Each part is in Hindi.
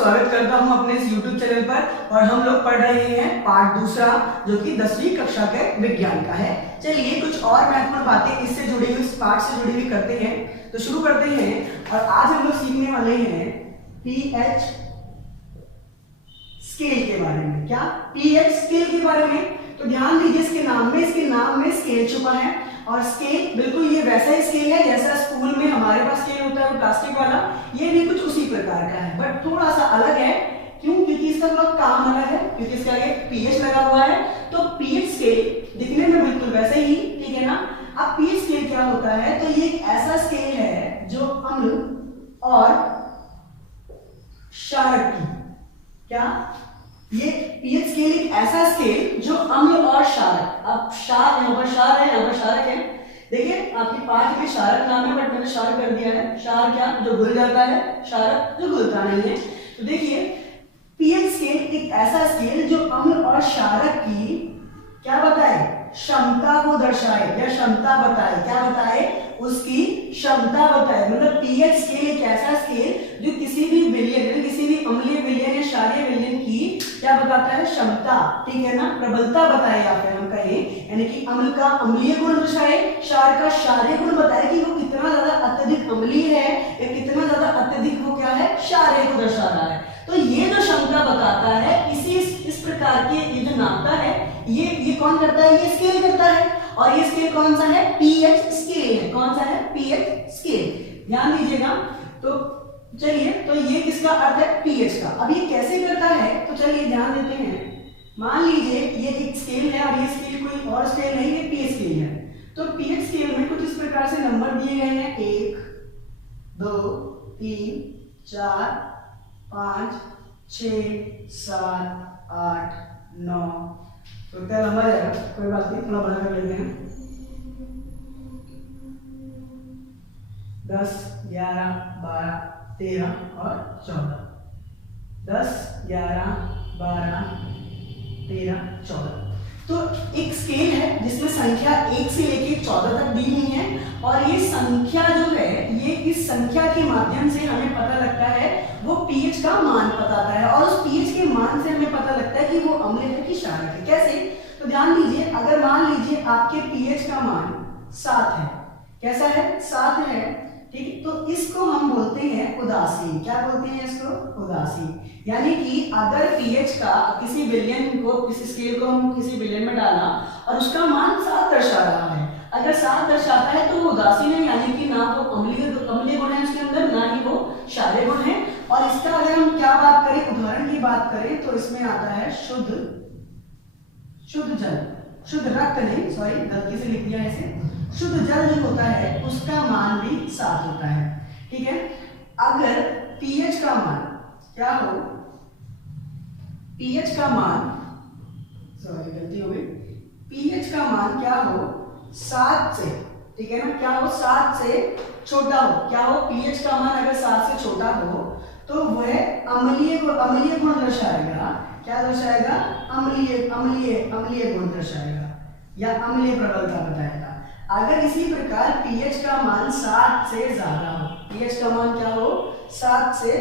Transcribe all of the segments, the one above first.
स्वागत करता हूं अपने इस YouTube चैनल पर। और हम लोग पढ़ रहे हैं पार्ट दूसरा, जो कि 10वीं कक्षा के विज्ञान का है। चलिए कुछ और महत्वपूर्ण बातें इससे जुड़ी हुई, इस पार्ट से जुड़ी हुई करते हैं। तो शुरू करते हैं। और आज हम लोग सीखने वाले हैं pH स्केल के बारे में। क्या? pH स्केल के बारे में। तो ध्यान दीजिए, इसके नाम में स्केल छुपा है। और स्केल बिल्कुल ये वैसा ही स्केल है जैसा स्कूल में हमारे पास स्केल होता है, वो प्लास्टिक वाला। ये भी कुछ उसी प्रकार का है, बट थोड़ा सा अलग है। क्यों? क्योंकि इसका थोड़ा काम अलग है, क्योंकि इसका ये pH लगा हुआ है। तो pH स्केल दिखने में बिल्कुल वैसे ही, ठीक है ना। अब pH स्केल क्या होता है? तो ये एक ऐसा स्केल है जो अम्ल और क्षारक की, क्या ये pH स्केल एक ऐसा स्केल जो अम्ल और क्षारक, अब क्षार यहाँ पर क्षार है, यहाँ पर क्षारक है। देखिए आपकी पाठ में क्षारक नाम है, बट मैंने क्षार कर दिया है। क्षार क्या? जो घुल जाता है, क्षारक जो घुलता नहीं है। तो देखिए pH स्केल एक ऐसा स्केल जो अम्ल और क्षारक की क्या बताए? क्षमता को दर्शाए, या क्षमता बताए। क्या बताए? उसकी क्षमता बताए। मतलब pH स्केल एक ऐसा स्केल जो किसी भी विलयन, किसी भी अम्लीय विलयन या क्षारीय विलयन की क्या बताता है? क्षमता, ठीक है ना, प्रबलता बताए। या फिर हम कहें यानी कि अम्ल का अम्लीय गुण दर्शाए, क्षार का क्षारीय गुण बताए कि वो कितना ज्यादा अत्यधिक अम्लीय है या कितना ज्यादा अत्यधिक वो क्या है? क्षारीय को दर्शा रहा है। तो ये जो क्षमता बताता है, इस प्रकार के ये जो नापता है, ये कौन करता है? ये स्केल करता है। और ये स्केल कौन सा है? pH स्केल है। कौन सा है? pH scale. ध्यान दीजिएगा। तो चलिए, तो ये किसका अर्थ है? pH का। अब ये कैसे करता है? तो चलिए ध्यान देते हैं। मान लीजिए ये एक स्केल है और ये स्केल कोई और स्केल नहीं है, pH स्केल है। तो pH स्केल में कुछ इस प्रकार से नंबर दिए गए हैं, 1 2 3 4 5 6 7 8 9। तो क्या लंबा जाएगा, कोई बात नहीं, थोड़ा बड़ा कर लेते हैं। 10 11 12 13 और 14। 10 11 12 13 14। तो एक स्केल है जिसमें संख्या 1 से लेके 14 तक दी हुई है। और ये संख्या जो है, ये इस संख्या के माध्यम से हमें पता लगता है, वो pH का मान बताता है। और उस pH के मान से हमें पता लगता है कि वो अम्ल है कि क्षारक है। कैसे? तो ध्यान दीजिए, अगर मान लीजिए आपके pH का मान 7 है। कैसा है? 7 है, ठीक। तो इसको हम बोलते हैं उदासीन। क्या बोलते हैं इसको? उदासीन। यानी कि अगर pH का किसी विलयन को, किसी स्केल को हम किसी विलयन में डाला और उसका मान 7 दर्शा रहा है, अगर 7 दर्शाता है तो वो उदासीन है। यानी कि ना वो अम्लीय गुण है उसके अंदर, ना ही वो क्षारीय गुण है। और इसका अगर हम क्या बात करें, उदाहरण की बात करें, तो इसमें आता है शुद्ध जल, शुद्ध रक्त नहीं, सॉरी गलती से लिख दिया ऐसे। शुद्ध जल जो होता है उसका मान भी 7 होता है, ठीक है। अगर pH का मान क्या हो? pH का मान, सॉरी गलती हो गई, pH का मान क्या हो? 7 से, ठीक है ना, क्या हो? 7 से छोटा हो। क्या हो? pH का मान अगर 7 से छोटा हो तो वह अम्लीय गुण दर्शाएगा। क्या दर्शाएगा? अम्लीय गुण दर्शाएगा या अम्लीय प्रबलता बताएगा। अगर इसी प्रकार pH का मान 7 से ज्यादा हो, pH का मान क्या हो? 7 से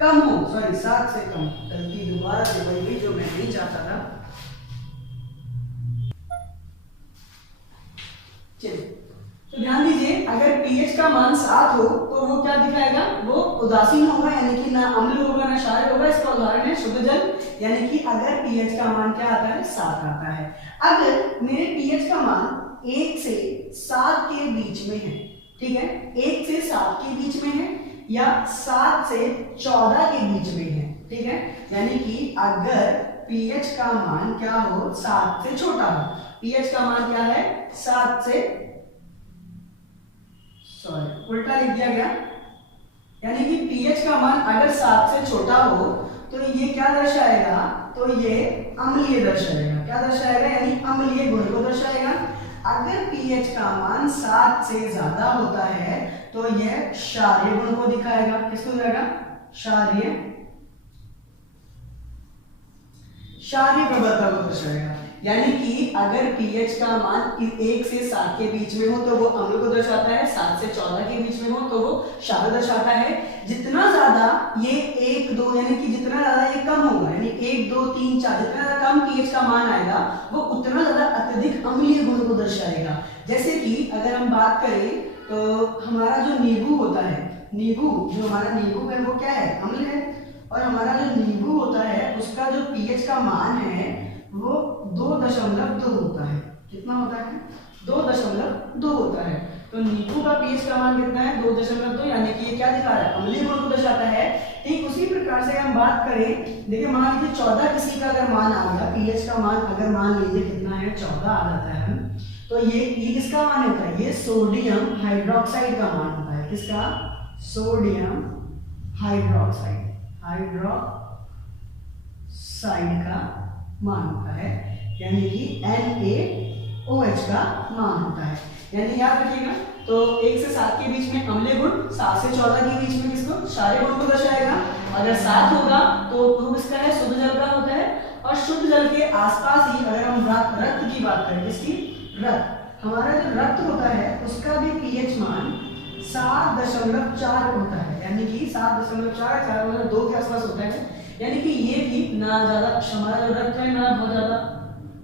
कम हो, सॉरी 7 से कम, गलती दोबारा से वही हुई जो मैं नहीं चाहता था। चलिए, तो ध्यान दीजिए, अगर pH का मान 7 हो तो वो क्या दिखाएगा? वो उदासीन होगा, यानी कि ना अम्ल होगा ना क्षार होगा। इसका उदाहरण है शुद्ध जल। यानी कि अगर pH का मान क्या आता है? 7 आता है। अगर मेरे pH का मान 1 से 7 के बीच में है, ठीक है, 1 से 7 के बीच में है या 7 से 14 के बीच में है, ठीक है। यानी कि अगर pH का मान क्या हो? 7 से छोटा हो। pH का मान क्या है? 7 से, सॉरी उल्टा लिख दिया गया। यानी कि pH का मान अगर 7 से छोटा हो तो ये क्या दर्शाएगा? तो ये अम्लीय दर्शाएगा। क्या दर्शाएगा? यानी अम्लीय गुण को दर्शाएगा। अगर pH का मान 7 से ज्यादा होता है तो यह क्षारीय गुण को दिखाएगा। किसको दिखाएगा? क्षारीय प्रबलता को दर्शाएगा। यानी कि अगर pH का मान 1 से 7 के बीच में हो तो वो अम्ल को दर्शाता है, 7 से 14 के बीच में हो तो वो क्षार दर्शाता है। जितना ज्यादा ये 1 2 यानी कि जितना ज्यादा ये कम होगा, यानी 1 2 3 4 जितना ज्यादा कम pH का मान आएगा वो उतना ज्यादा अत्यधिक अम्लीय गुण को दर्शाएगा। जैसे कि अगर हम बात करें तो हमारा जो नींबू होता है, नींबू जो हमारा नींबू है वो क्या है, अम्ल है। और हमारा जो नींबू होता है उसका जो pH का मान है वो 2.2 होता है। कितना होता है, 2.2 होता है। तो नींबू का pH का मान कितना है, 2.2, यानी कि ये क्या दिखा रहा है, अम्लीय गुण को दर्शाता है। ठीक उसी प्रकार से हम बात करें, देखिए मान लीजिए 14 किसी का अगर मान आ गया, pH का मान अगर मान लीजिए कितना है, 14 आ जाता है, तो ये किसका मान होता है, ये सोडियम हाइड्रोक्साइड का मान होता है। किसका, सोडियम हाइड्रोक्साइड, हाइड्रोक्साइड का मान होता है, यानी कि NaOH का मान होता है। यानी याद रखिएगा, तो 1 से 7 के बीच में अम्लीय गुण, 7 से 14 के बीच में किसको, क्षारीय गुण को दर्शाएगा। अगर 7 होगा तो वो किसका है, शुद्ध जल का होता है। और शुद्ध जल के आसपास ही अगर हम रक्त की बात करें, किसकी, रक्त, हमारा जो रक्त होता है उसका भी pH मान 7.4 होता है, यानी कि 7.4 मतलब 2 के आसपास होता है। यानी कि ये भी ना ज्यादा, हमारा जो रक्त है ना बहुत ज्यादा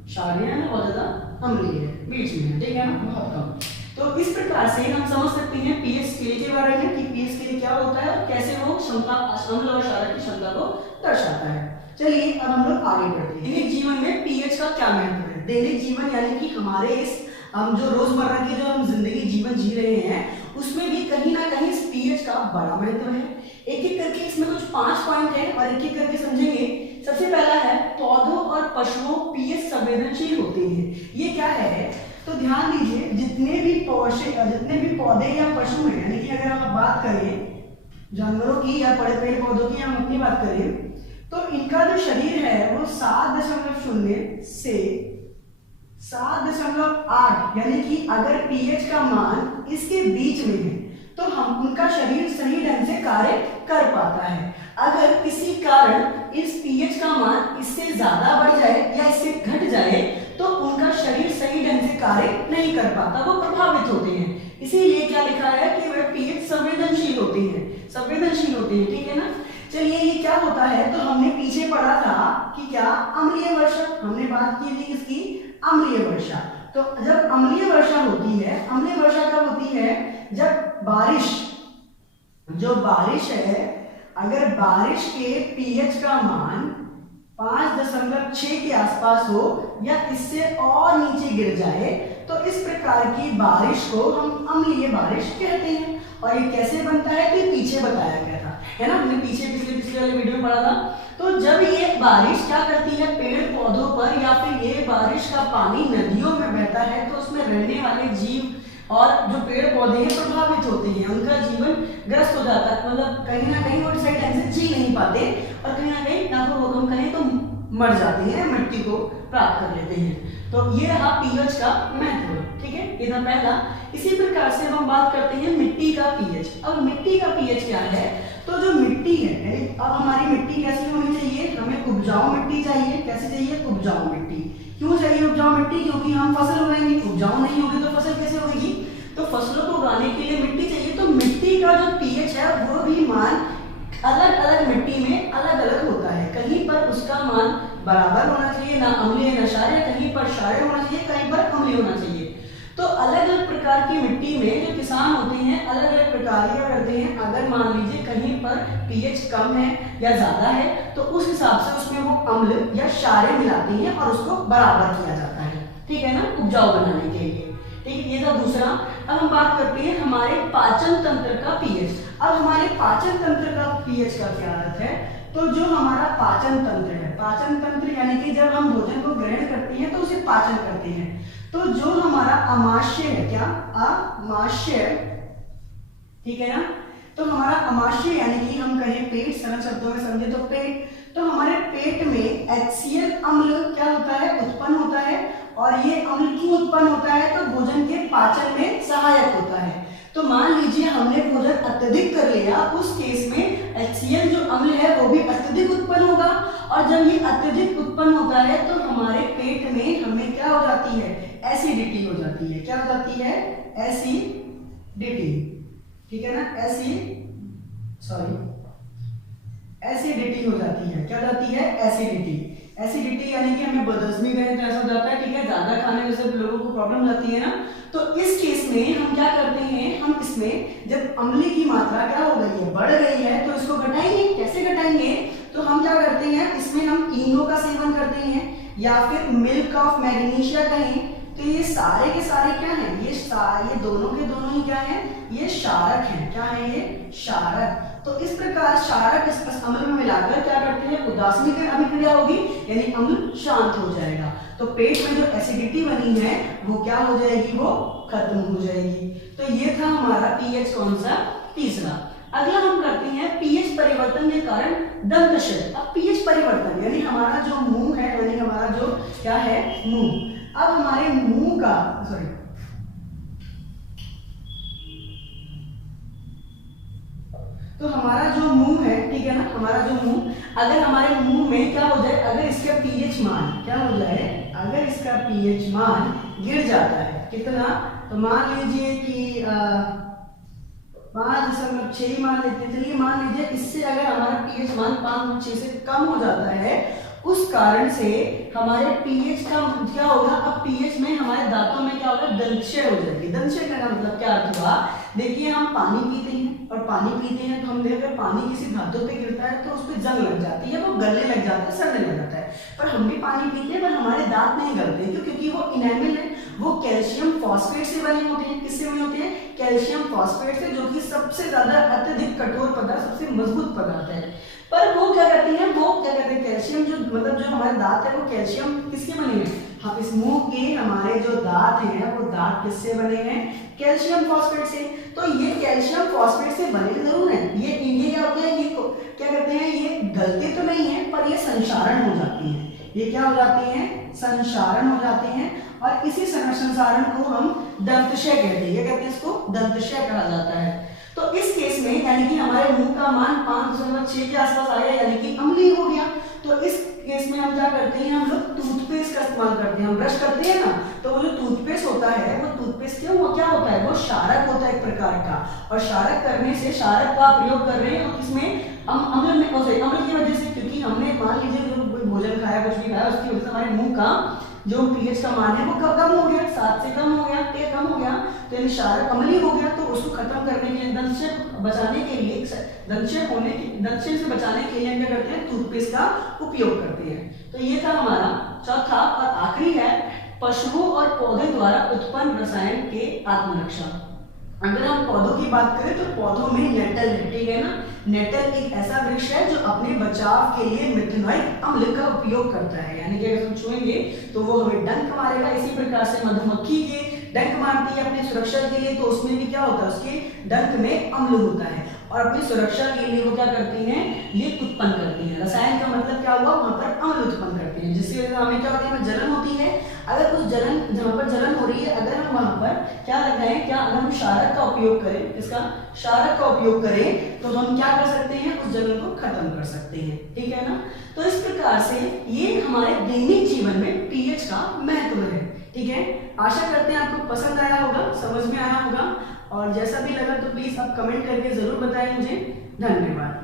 क्षारीय है ना बहुत ज्यादा अम्लीय है, बीच में है, ठीक है ना, बहुत कम। तो इस प्रकार से हम समझ सकते हैं pH स्केल के बारे में कि pH स्केल क्या होता है और कैसे वो क्षमता, अम्ल और क्षारक की क्षमता को दर्शाता है। चलिए अब हम लोग आगे बढ़ते हैं। दैनिक जीवन में pH का क्या महत्व है। दैनिक जीवन यानी कि हमारे इस हम जो रोजमर्रा की जो हम जिंदगी जीवन जी रहे हैं उसमें भी कहीं ना कहीं इस pH का बड़ा महत्व है। एक एक करके इसमें कुछ 5 पॉइंट है और एक एक करके समझेंगे। सबसे पहला है, पौधों और पशुओं pH संवेदनशील होते हैं। ये क्या है, तो ध्यान दीजिए, जितने भी पौधे या पशु हैं, यानी कि अगर हम बात करें जानवरों की या बड़े पेड़ पौधों की, हम अपनी बात करें तो इनका जो शरीर है वो 7.0 से 7.8, यानी कि अगर pH का मान इसके बीच में है तो हम उनका शरीर सही ढंग से कार्य कर पाता है। अगर किसी कारण इस pH का मान इससे ज्यादा बढ़ जाए या इससे घट जाए तो उनका शरीर सही ढंग से कार्य नहीं कर पाता, वो प्रभावित होते हैं। इसीलिए क्या लिखा है कि वे pH संवेदनशील होते हैं, संवेदनशील होते हैं, ठीक है ना। चलिए ये क्या होता है, तो हमने पीछे पढ़ा था कि क्या, अम्लीय वर्षा, हमने बात की थी किसकी, अम्लीय वर्षा। तो जब अम्लीय वर्षा होती है, अम्लीय वर्षा कब होती है, जब बारिश, जो बारिश है, अगर बारिश के pH का मान 5.6 के आसपास हो या इससे और नीचे गिर जाए तो इस प्रकार की बारिश को हम अम्लीय बारिश कहते हैं। और ये कैसे बनता है कि पीछे बताया गया था, है ना, हमने पिछले वाले वीडियो में पढ़ा था। तो जब ये बारिश क्या करती है, पेड़ पौधों पर या फिर ये बारिश का पानी नदियों में बहता है तो उसमें रहने वाले जीव और जो पेड़ पौधे हैं प्रभावित होते हैं, उनका जीवन ग्रस्त हो जाता है, मतलब कहीं ना कहीं वो सही ढंग से जी नहीं पाते और कहीं ना कहीं ना तो हम कहें तो मर जाते हैं, मिट्टी को प्राप्त कर लेते हैं। तो ये रहा pH का महत्व, ठीक है, ये था पहला। इसी प्रकार से हम बात करते हैं मिट्टी का pH। अब मिट्टी का pH क्या है, तो जो मिट्टी है, अब हमारी मिट्टी कैसी होनी चाहिए, हमें उपजाऊ मिट्टी चाहिए। कैसी चाहिए, उपजाऊ मिट्टी। क्यों चाहिए उपजाऊ मिट्टी, क्योंकि हम फसल उगाएंगे, उपजाऊ नहीं होगी तो फसल कैसे होगी, तो फसलों को उगाने के लिए मिट्टी चाहिए। तो मिट्टी का जो pH है वो भी मान अलग अलग मिट्टी में अलग अलग होता है। कहीं पर उसका मान बराबर होना चाहिए, ना अम्लीय ना क्षारीय, कहीं पर क्षारीय होना चाहिए, कहीं पर अम्लीय होना चाहिए। तो अलग अलग प्रकार की मिट्टी में जो किसान होते हैं अलग अलग प्रकार क्या करते हैं, अगर मान लीजिए कहीं पर pH कम है या ज्यादा है तो उस हिसाब से उसमें वो अम्ल या क्षारीय मिलाते हैं और उसको बराबर किया जाता है, ठीक है ना, उपजाऊ बनाने के लिए। ठीक है, ये था दूसरा। अब हम बात करते हैं हमारे पाचन तंत्र का pH। अब हमारे पाचन तंत्र का pH का क्या अर्थ है, तो जो हमारा पाचन तंत्र है, पाचन तंत्र यानी कि जब हम भोजन को ग्रहण करते हैं तो उसे पाचन करते हैं। तो जो हमारा अमाशय है, क्या, अमाशय, ठीक है ना, तो हमारा अमाशय यानी कि हम कहें पेट, सरल शब्दों में समझे तो पेट, तो हमारे पेट में HCl अम्ल क्या होता है, उत्पन्न होता है। और ये अम्ल क्यों उत्पन्न होता है, तो भोजन के पाचन में सहायक होता है। तो मान लीजिए हमने भोजन अत्यधिक कर लिया, उस केस में HCl जो अम्ल है वो भी अत्यधिक उत्पन्न होगा और जब ये अत्यधिक उत्पन्न होता है तो हमारे पेट में हमें क्या हो जाती है, एसिडिटी हो जाती है। क्या हो जाती है, एसिडिटी, ठीक है ना, एसिडिटी हो जाती है। क्या हो जाती है, एसिडिटी। एसिडिटी यानी कि हमें बदहजमी कहें तो ऐसा हो जाता है, ठीक है, ज्यादा खाने में से लोगों को प्रॉब्लम जाती है ना। तो इस केस में हम क्या करते हैं, हम इसमें जब अम्ल की मात्रा क्या हो गई है, बढ़ गई है, तो इसको घटाएंगे। कैसे घटाएंगे, तो हम क्या करते हैं, इसमें हम इनो का सेवन करते हैं या फिर मिल्क ऑफ मैग्नीशिया कहें। तो ये सारे के सारे क्या हैं, ये दोनों के दोनों ही क्या हैं, ये क्षारक हैं। क्या है ये, क्षारक। तो इस प्रकार क्षारक इस अम्ल में मिलाकर क्या करते हैं, उदासीन अभिक्रिया होगी, यानी अम्ल शांत हो जाएगा। तो पेट में जो एसिडिटी बनी है वो क्या हो जाएगी, वो खत्म हो जाएगी। तो ये था हमारा पीएच कौन सा, तीसरा। अगला हम करते हैं पीएच परिवर्तन के कारण दंत क्षय। अब पीएच परिवर्तन यानी हमारा जो मुंह है, यानी हमारा जो क्या है, मुंह। अब हमारे मुंह का तो हमारा जो मुंह है, ठीक है ना, हमारा जो मुंह, अगर हमारे मुंह में क्या हो जाए, अगर इसका पीएच मान क्या हो जाए, अगर इसका पीएच मान गिर जाता है, कितना, तो मान लीजिए कि 5.6 मान लेते, चलिए मान लीजिए इससे अगर हमारा पीएच मान 5.6 से कम हो जाता है, उस कारण से हमारे पीएच का क्या होगा, अब पीएच में हमारे दांतों में क्या होगा, दंतक्षय हो जाएगी। दंतक्षय का मतलब क्या अर्थ हुआ, देखिए हम पानी पीते हैं और पानी पीते हैं तो हम देखकर पानी किसी धातु पे गिरता है तो उस पर जंग लग जाती है, वो गलने लग जाता है, सड़ने लग जाता है। पर हम भी पानी पीते हैं पर हमारे दांत नहीं गलते, क्यों, क्योंकि वो इनेमल है, वो कैल्शियम फॉस्फेट से बने होते हैं। किससे बने होते हैं, कैल्शियम फॉस्फेट से, जो कि सबसे ज्यादा अत्यधिक कठोर पदार्थ, सबसे मजबूत पदार्थ है। पर वो क्या कहते हैं, कैल्शियम जो मतलब जो हमारे दांत है वो कैल्शियम किसके बने हैं, हम इस मुंह के हमारे जो दांत हैं वो दांत किससे बने हैं, कैल्शियम फॉस्फेट से। तो ये कैल्शियम फॉस्फेट से बने जरूर हैं, ये क्या होते हैं, ये क्या कहते हैं, ये गलते तो नहीं है पर ये संक्षारण हो जाती है। ये क्या हो जाती हैं, संक्षारण हो जाते हैं, और इसी संक्षारण को हम दंतक्षय कहते हैं। ये कहते हैं, इसको दंतक्षय कहा जाता है। तो इस केस में यानी कि हमारे मुंह का मान 5.6 के आसपास आया, यानी कि अम्लीय हो गया। तो इस केस में हम क्या करते हैं, हम लोग टूथपेस्ट का इस्तेमाल करते हैं। हम ब्रश करते हैं ना, तो वो जो टूथपेस्ट होता है, वो टूथपेस्ट क्यों, वो क्या होता है, वो क्षारक होता है एक प्रकार का, और क्षारक करने से, क्षारक का प्रयोग कर रहे हैं और किसमें, अम्ल में, अम्ल की वजह से, क्योंकि हमने मान लीजिए जो भोजन खाया, कुछ भी खाया, उसकी वजह से हमारे मुंह का जो पीएच का मान है वो कम हो गया, 7 से कम हो गया, कम हो गया, तो यानी क्षारक अम्लीय हो गया। तो उसको खत्म करने के लिए, दंतक्षय बचाने के लिए, दंतक्षय से बचाने के लिए हम क्या करते हैं, टूथपेस्ट का उपयोग करते हैं। तो ये था हमारा चौथा और आखिरी है पशुओं और पौधे द्वारा उत्पन्न रसायन के आत्मरक्षा। अगर हम पौधों की बात करें तो पौधों में नेटल है, ठीक है ना। नेटल एक ऐसा वृक्ष है जो अपने बचाव के लिए मिथेनॉइक अम्ल का उपयोग करता है, यानी कि अगर हम छुएंगे तो वो हमें डंक मारेगा। इसी प्रकार से मधुमक्खी के डंक मारती है अपनी सुरक्षा के लिए, तो उसमें भी क्या होता है, उसके डंक में अम्ल होता है, और अपनी सुरक्षा के लिए वो क्या करती हैं, ये उत्पन्न करती हैं। रसायन का मतलब क्या हुआ, वहां पर अम्ल उत्पन्न करती हैं, जिससे हमें क्या होता है, जलन होती है। अगर उस जलन, जहां पर जलन हो रही है, अगर हम वहां पर क्या लगाएं, क्या अगर हम क्षारक का उपयोग करें, इसका क्षारक का उपयोग करें, तो हम क्या कर सकते हैं, उस जलन को खत्म कर सकते हैं, ठीक है ना। तो इस प्रकार से ये हमारे दैनिक जीवन में पीएच का महत्व है, ठीक है। आशा करते हैं आपको पसंद आया होगा, समझ में आया होगा, और जैसा भी लगा तो प्लीज आप कमेंट करके जरूर बताएं मुझे। धन्यवाद।